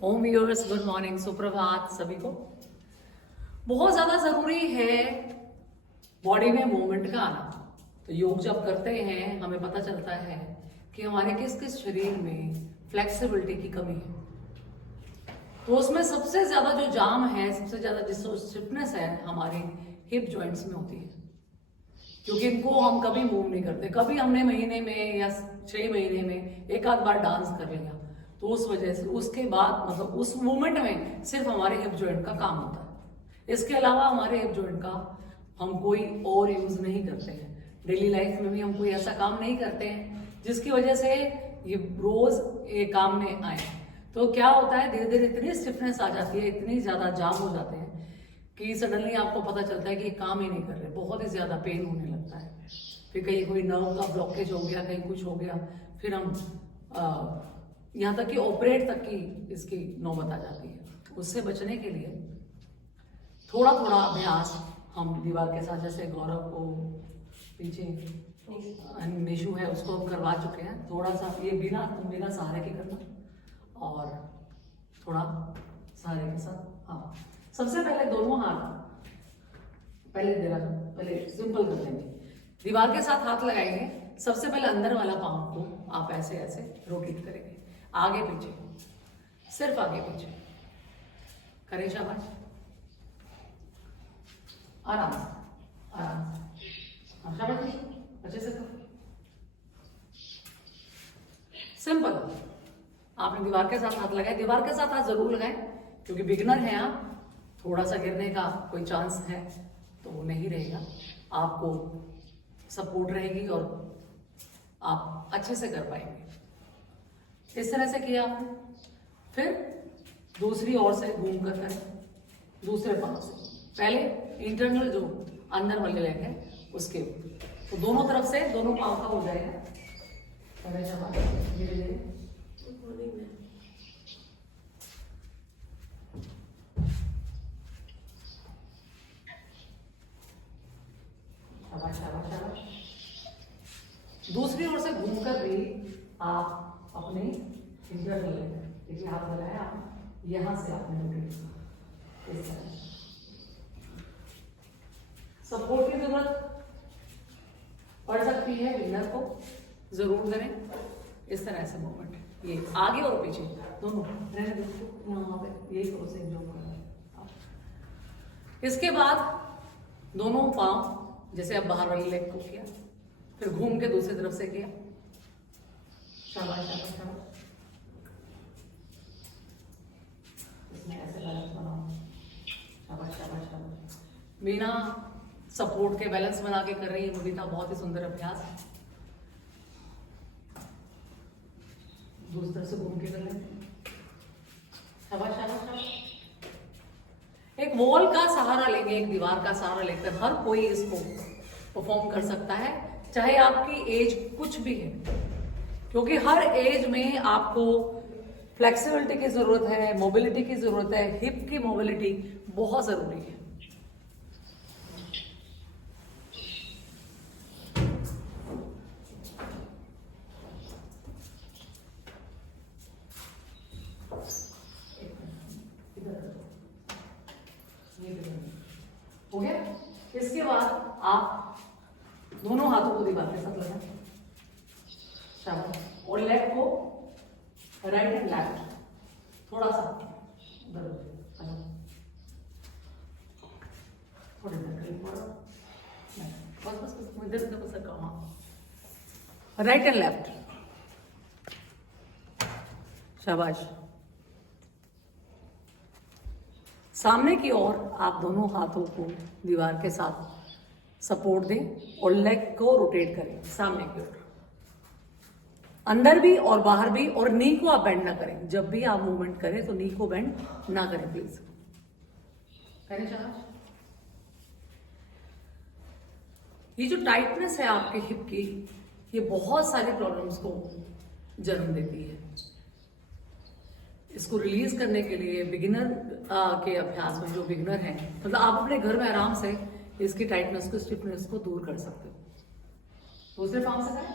ओम viewers, good morning, सुप्रभात सभी को। बहुत ज्यादा जरूरी है बॉडी में मूवमेंट का आना। तो योग जब करते हैं हमें पता चलता है कि हमारे किस किस शरीर में फ्लेक्सिबिलिटी की कमी है। तो उसमें सबसे ज्यादा जो जाम है, सबसे ज्यादा जिसको स्टिफनेस है, हमारे हिप जॉइंट्स में होती है, क्योंकि इनको हम कभी मूव नहीं करते। कभी हमने महीने में या 6 महीने में एक आध बार डांस कर लिया, तो उस वजह से उसके बाद मतलब उस मूवमेंट में सिर्फ हमारे हिप जॉइंट का काम होता है। इसके अलावा हमारे हिप जॉइंट का हम कोई और यूज नहीं करते हैं। डेली लाइफ में भी हम कोई ऐसा काम नहीं करते हैं जिसकी वजह से ये रोज ये काम में आए। तो क्या होता है, धीरे धीरे इतनी स्टिफनेस आ जाती है, इतनी ज्यादा जाम हो जाते हैं कि सडनली आपको पता चलता है कि ये काम ही नहीं कर रहे, बहुत ही ज्यादा पेन होने लगता है। फिर कहीं कोई नर्व का ब्लॉकेज हो गया, कहीं कुछ हो गया, फिर हम यहाँ तक कि ऑपरेट तक की इसकी नौबत आ जाती है। उससे बचने के लिए थोड़ा थोड़ा अभ्यास हम दीवार के साथ, जैसे गौरव को पीछे निशु है उसको हम करवा चुके हैं, थोड़ा सा ये बिना सहारे के करना और थोड़ा सहारे के साथ। हाँ, सबसे पहले दोनों हाथ पहले सिंपल कर लेंगे। दीवार के साथ हाथ लगाएंगे। सबसे पहले अंदर वाला पाँव को आप ऐसे ऐसे रोटेट करेंगे, आगे पीछे, सिर्फ आगे पीछे करें। शाबाश, आराम से आराम से। हाँ, शाबाश, अच्छे से करो। सिंपल। आपने दीवार के साथ हाथ लगाए, दीवार के साथ हाथ जरूर लगाएं, क्योंकि बिगिनर हैं आप, थोड़ा सा गिरने का कोई चांस है तो वो नहीं रहेगा, आपको सपोर्ट रहेगी और आप अच्छे से कर पाएंगे। इस तरह से किया आपने। फिर दूसरी ओर से घूम कर करें, दूसरे पाँव से। पहले इंटरनल जो अंदर वाले लेग है उसके, तो दोनों तरफ से दोनों पाँव का हो जाएगा। धीरे धीरे दूसरी ओर से घूमकर भी आप अपने इंटरनल देखिए, हाथ लगाया आप, यहां से आपने रोटेट इस तरह। सपोर्ट की जरूरत पड़ सकती है, बिगिनर को जरूर करें इस तरह से मूवमेंट, ये आगे और पीछे दोनों रहने दो। यहाँ पे यही करो, सेम जॉब करना है। इसके बाद दोनों पांव जैसे अब बाहर वाली लेग को किया, फिर घूम के दूसरी तरफ से किया। शाबाश शाबाश शाबाश। इसमें ऐसे बैलेंस बनाओ। शाबाश शाबाश शाबाश। बिना सपोर्ट के बैलेंस बना के कर रही है बबीता, बहुत ही सुंदर अभ्यास। दूसरी तरफ से घूम के कर लेंगे। शाबाश शाबाश शाबाश। एक वॉल का सहारा लेंगे, एक दीवार का सहारा लेकर हर कोई इसको परफॉर्म कर सकता है, चाहे आपकी एज कुछ भी है, क्योंकि हर एज में आपको फ्लेक्सिबिलिटी की जरूरत है, मोबिलिटी की जरूरत है। हिप की मोबिलिटी बहुत जरूरी है। हो गया। इसके बाद आप दोनों हाथों को दीवार के साथ लगाएं। शाबाश। और लेग को राइट एंड लेफ्ट थोड़ा सा उधर थोड़ी देर बस इधर उधर बस कहाँ। Right and left. शाबाश। सामने की ओर आप दोनों हाथों को दीवार के साथ सपोर्ट दें और लेग को रोटेट करें सामने की ओर, अंदर भी और बाहर भी। और नी को आप बेंड ना करें, जब भी आप मूवमेंट करें तो नी को बेंड ना करें प्लीज। करें शाबाश। ये जो टाइटनेस है आपके हिप की, ये बहुत सारी प्रॉब्लम्स को जन्म देती है। इसको रिलीज करने के लिए बिगिनर के अभ्यास में, जो बिगिनर है, मतलब आप अपने घर में आराम से इसकी टाइटनेस को, स्टिफनेस को दूर कर सकते हो। दूसरे पाँव से करें,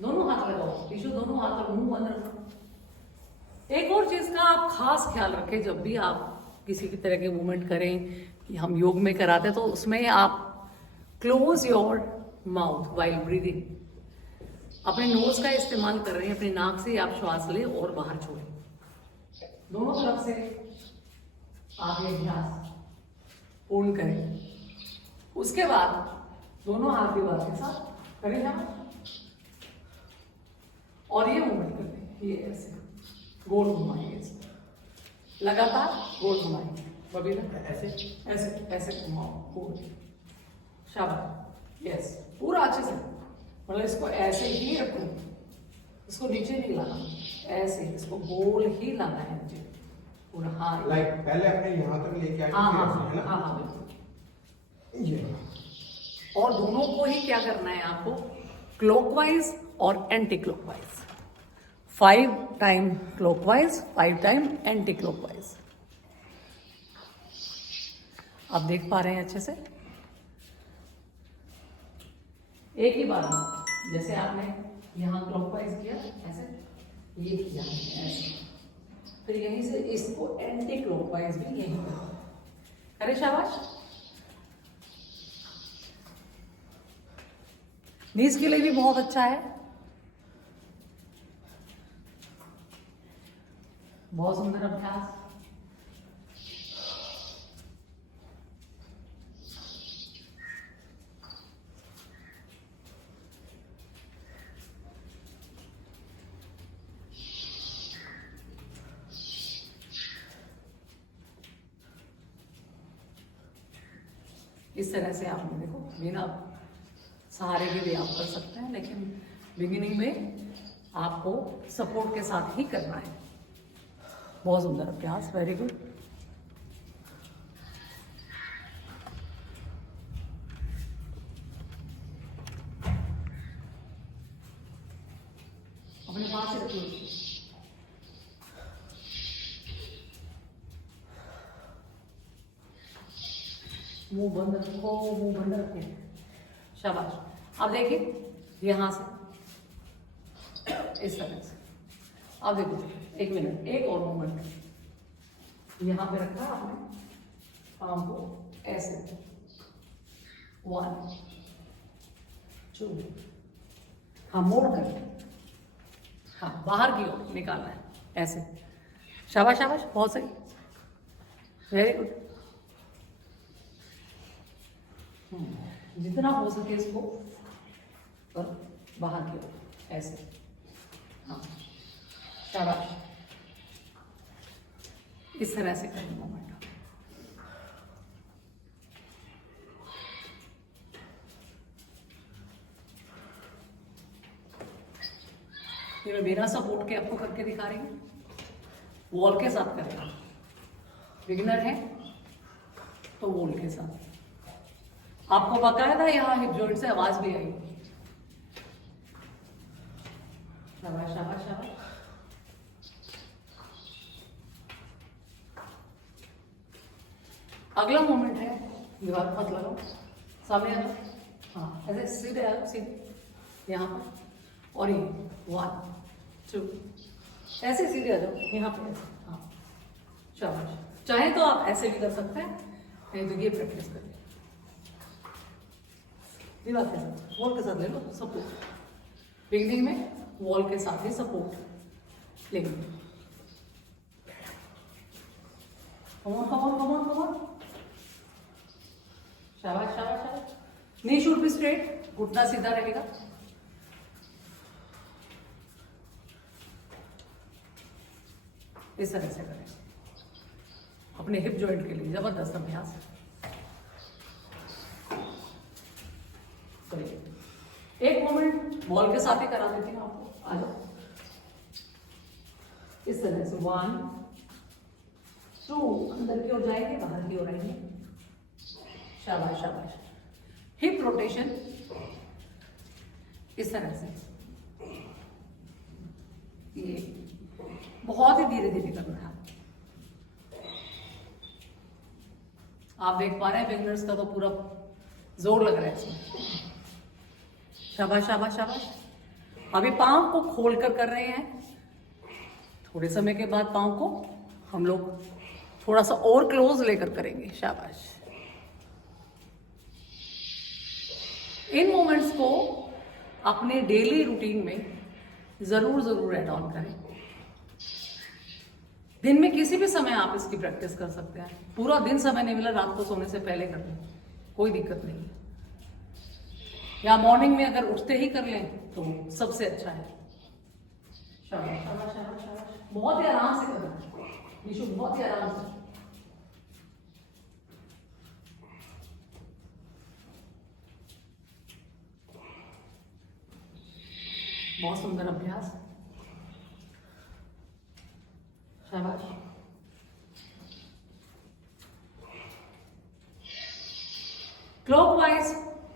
दोनों हाथ लगाओ, टिश्यू दोनों हाथ और मुंह बंद रखो। एक और चीज का आप खास ख्याल रखें, जब भी आप किसी भी तरह के मूवमेंट करें, कि हम योग में कराते हैं, तो उसमें आप close your mouth while breathing. अपने नोज का इस्तेमाल कर रहे हैं, अपने नाक से आप श्वास लें और बाहर छोड़ें। दोनों तरफ से आप ये अभ्यास पूर्ण करें। उसके बाद दोनों हाथ दीवार के साथ करें यहाँ, और ये मूवमेंट करें, ये ऐसे गोल घुमाएंगे इसको, लगातार गोल घुमाएंगे। बबीरा ऐसे ऐसे ऐसे घुमाओ गोल, शाबाश, यस, पूरा अच्छे से, मतलब इसको ऐसे ही रखो, इसको नीचे नहीं लाना, ऐसे इसको गोल ही लाना है नीचे पूरा। हाँ, लाइक पहले अपने यहाँ तक लेके आए, हाँ हाँ हाँ हाँ हाँ बिल्कुल। ये और दोनों को ही क्या करना है आपको, क्लॉकवाइज और anti clockwise, 5 time clockwise, 5 time anti clockwise. आप देख पा रहे हैं अच्छे से, एक ही बार में, जैसे आपने यहाँ क्लॉकवाइज किया ऐसे, ये किया ऐसे, फिर यहीं से इसको एंटी क्लॉकवाइज भी यहीं करो। अरे शाबाश। नीज के लिए भी बहुत अच्छा है, बहुत सुंदर अभ्यास। इस तरह से आप देखो, बिना सहारे के भी आप कर सकते हैं, लेकिन बिगिनिंग में आपको सपोर्ट के साथ ही करना है। बहुत सुंदर अभ्यास, वेरी गुड। अपने पास ही रखिए, मुंह बंद रखो, मुंह बंद रखो, शाबाश। अब देखिए यहां से इस तरह से, अब देखो, एक मिनट, एक और मूवमेंट, यहां पे रखा आपने पाम को ऐसे, 1 2, हाँ मोड़ कर, हाँ बाहर की ओर निकालना है ऐसे, शाबाश शाबाश, बहुत सही, वेरी गुड। जितना हो सके इसको और बाहर की ओर ऐसे, हाँ शाबाश, इस तरह से करें मूवमेंट। ये मैं बिना सपोर्ट के आपको करके दिखा रही हूँ, वॉल के साथ करेगा। बिगिनर है तो वॉल के साथ, आपको बकायदा यहाँ हिप जॉइंट से आवाज भी आई। शाबाश शाबाश शाबाश। अगला मोमेंट है, दीवार मत लगाओ, सामने आ जाओ, हाँ ऐसे सीधे आ जाओ, सीधे यहाँ पर, और ये 1 2, ऐसे सीधे आ जाओ यहाँ पे ऐसे, हाँ शाबाश। चाहे तो आप ऐसे भी कर सकते हैं, नहीं तो ये प्रैक्टिस करिए। दीवार के साथ, वॉल के साथ ले लो सपोर्ट, बिगनिंग में वॉल के साथ ही सपोर्ट लेंगे। कमॉन कमॉन कमॉन कमॉन, शाबाश शाबाश शाबाश। नी शुड बी स्ट्रेट, घुटना सीधा रहेगा। इस तरह से करें, अपने हिप जॉइंट के लिए जबरदस्त अभ्यास। एक मोमेंट बॉल के साथ ही करा देती हूँ आपको, आ जाओ इस तरह से, 1 2, अंदर की ओर जाएंगे, बाहर की ओर आएंगे, शाबाश शाबाश। हिप रोटेशन इस तरह से, ये बहुत ही धीरे धीरे करना है। आप देख पा रहे हैं बिगिनर्स का तो पूरा जोर लग रहा है इसमें। शाबाश शाबाश शाबाश। अभी पांव को खोलकर कर रहे हैं, थोड़े समय के बाद पाँव को हम लोग थोड़ा सा और क्लोज लेकर करेंगे। शाबाश। इन मोमेंट्स को अपने डेली रूटीन में जरूर ऐड ऑन करें। दिन में किसी भी समय आप इसकी प्रैक्टिस कर सकते हैं। पूरा दिन समय नहीं मिला, रात को सोने से पहले कर लें, कोई दिक्कत नहीं है। या मॉर्निंग में अगर उठते ही कर लें तो सबसे अच्छा है। शाबाश शाबाश शाबाश शाबाश। बहुत ही आराम से करना निशु, बहुत ही आराम से। बहुत सुंदर अभ्यास। शाबाश। क्लॉकवाइज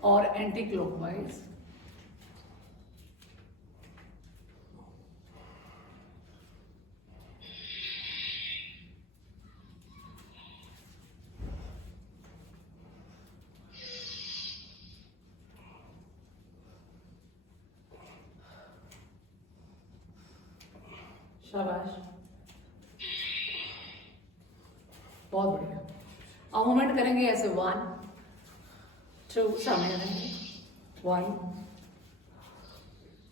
और एंटी क्लॉकवाइज। शाबाश, बहुत बढ़िया। अब मूवमेंट करेंगे ऐसे 1 2 सामने रहेंगे, 1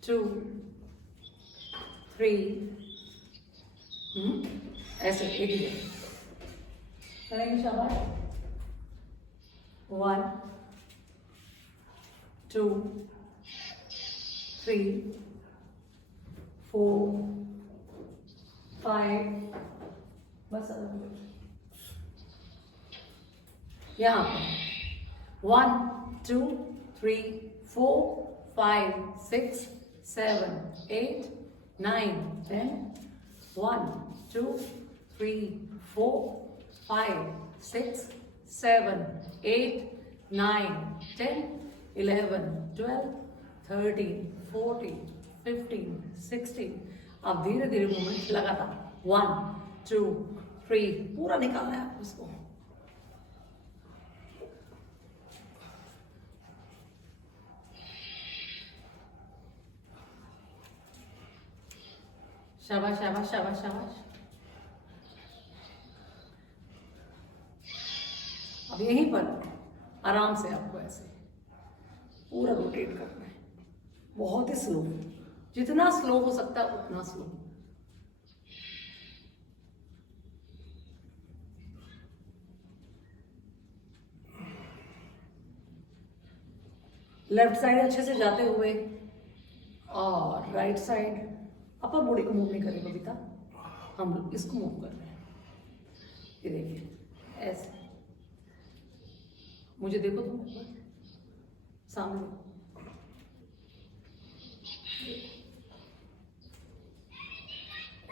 2 3 ऐसे एक ही करेंगे। शाबाश। 1 2 3 4 5 बस यहाँ पे 1 2 3 4 5 6 7 8 9 10 1 2 3 4 5 6 7 8 9 10 11 12 13 14 15 16। अब धीरे धीरे मूवमेंट लगातार 1 2 3 पूरा निकालना है आपको इसको। शाबाश शाबाश शाबाश शाबाश। अब यहीं पर आराम से आपको ऐसे पूरा रोटेट करना है, बहुत ही स्लो, जितना स्लो हो सकता है उतना स्लो। लेफ्ट साइड अच्छे से जाते हुए और राइट साइड। अपर बॉडी को मूव नहीं करेंगे बबीता, हम लोग इसको मूव कर रहे हैं। ये देखिए ऐसे, मुझे देखो तुम सामने।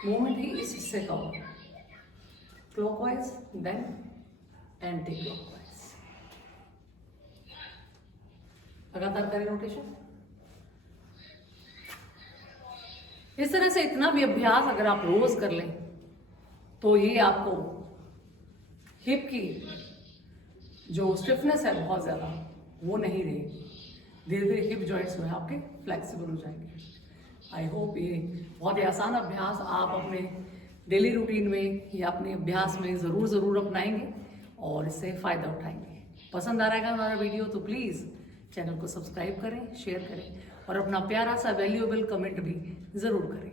मूवमेंट ही इस हिस्से का होगा, क्लॉकवाइज देन एंटी क्लॉकवाइज। लगातार करें रोटेशन। इस तरह से इतना भी अभ्यास अगर आप रोज कर लें तो ये आपको हिप की जो स्टिफनेस है बहुत ज़्यादा वो नहीं रहेगी। धीरे धीरे हिप जॉइंट्स जो है आपके फ्लेक्सिबल हो जाएंगे। आई होप ये बहुत ही आसान अभ्यास आप अपने डेली रूटीन में या अपने अभ्यास में ज़रूर अपनाएंगे और इससे फ़ायदा उठाएंगे। पसंद आ रहेगा हमारा वीडियो तो प्लीज़ चैनल को सब्सक्राइब करें, शेयर करें और अपना प्यारा सा वैल्यूएबल कमेंट भी ज़रूर करें।